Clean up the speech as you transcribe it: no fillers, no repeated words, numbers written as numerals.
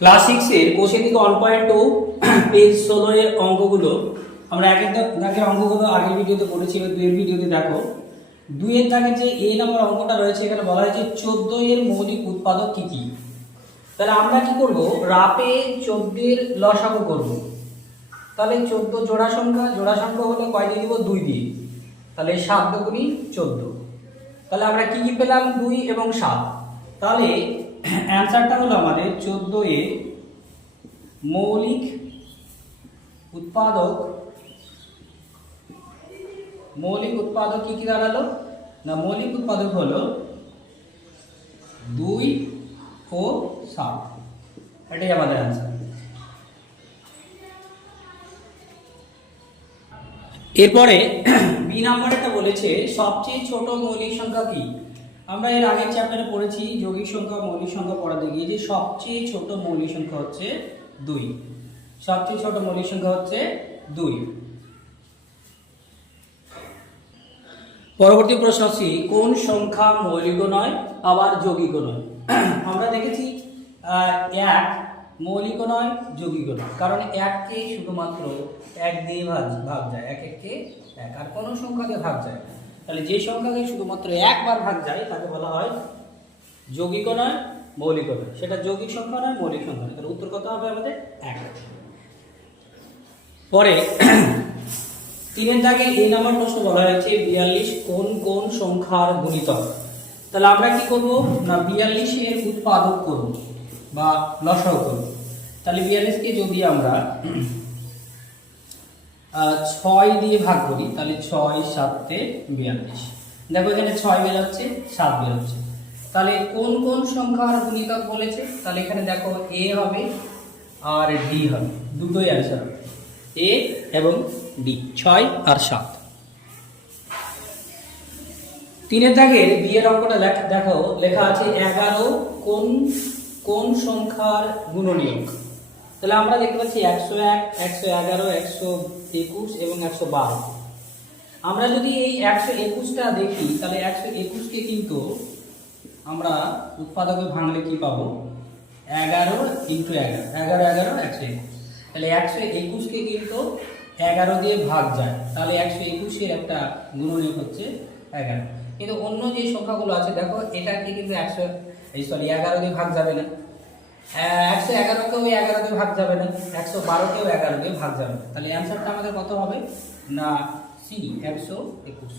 Class 6 এর question থেকে 1.2 page 16 এর অঙ্কগুলো আমরা এক এক দাগের অঙ্কগুলো আগের ভিডিওতে করেছি, এবার দুইয়ের ভিডিওতে দেখো। দুইয়ের দাগে যে এ নাম্বার অঙ্কটা রয়েছে এখানে বলা হয়েছে 14 এর মৌলিক উৎপাদক কি কি। তাহলে আমরা কি করব, রাপে 14 এর লসাগু করব। তাহলে 14 জোড়া সংখ্যা হলে কয় দিয়ে দিব, 2 দিয়ে। তাহলে 7 দুগুণী 14। তাহলে আমরা কি কি পেলাম, 2 এবং 7। তাহলে অ্যানসারটা হলো আমাদের 14 এর মৌলিক উৎপাদক কি কি দাঁড়ালো না, মৌলিক উৎপাদক হলো 2 ও 7। এটাই আমাদের অ্যানসার। এরপরে বি নাম্বারটা বলেছে সবচেয়ে ছোট মৌলিক সংখ্যা কি। আমরা এর আগের চ্যাপ্টারে পড়েছি যৌগিক সংখ্যা মৌলিক সংখ্যা পড়াতে গিয়ে যে সবচেয়ে ছোট মৌলিক সংখ্যা হচ্ছে 2। সবচেয়ে ছোট মৌলিক সংখ্যা হচ্ছে 2। পরবর্তী প্রশ্ন আছে, কোন সংখ্যা মৌলিক নয় আবার যৌগিক নয়। আমরা দেখেছি 1 মৌলিক নয় যৌগিক নয়, কারণ 1 কে শুধুমাত্র 1 দিয়ে ভাগ যায়, 1 কে 1, আর কোন সংখ্যাকে ভাগ যায় না। তাহলে যে সংখ্যাকে শুধুমাত্র একবার ভাগ যায় তাকে বলা হয় যৌগিক নয় মৌলিক নয়। সেটা যৌগিক সংখ্যা নয় মৌলিক সংখ্যা নয়। তাহলে উত্তর কত হবে আমাদের 1। পরে 3 এর দাগে এই নাম্বার প্রশ্ন বলা হয়েছে 42 কোন কোন সংখ্যার গুণিতক। তাহলে আমরা কি করব না, 42 এর উৎপাদক করব বা লসাগু করব। তাহলে 42 কে যদি আমরা 6 দিয়ে ভাগ করি তাহলে 6 7 তে 42। দেখো এখানে 6 বের হচ্ছে 7 বের হচ্ছে। তাহলে কোন কোন সংখ্যার গুণিতক বলেছে, তাহলে এখানে দেখো a হবে আর d হবে, দুটোই অ্যানসার হবে, a এবং d, 6 আর 7। 3 এর দাগের বি এর অঙ্কটা দেখো লেখা আছে 11 কোন কোন সংখ্যার গুণনীয়ক। তাহলে আমরা দেখতে পাচ্ছি 101 111 121 এবং 112। আমরা যদি এই 121টা দেখি তাহলে 121 কে কিন্তু আমরা উৎপাদকে ভাঙলে কি পাবো, 11 × 11 11 11 121। তাহলে 121 কে কিন্তু 11 দিয়ে ভাগ যায়, তাহলে 121 এর একটা গুণনীয়ক হচ্ছে 11। কিন্তু অন্য যে সংখ্যাগুলো আছে দেখো এটাকে কিন্তু 11 দিয়ে ভাগ যাবে না, 111 কেও 11 দিয়ে ভাগ যাবে না, 112 কেও 11 দিয়ে ভাগ যাবে না। তাহলে অ্যানসারটা আমাদের কত হবে না, সি 121।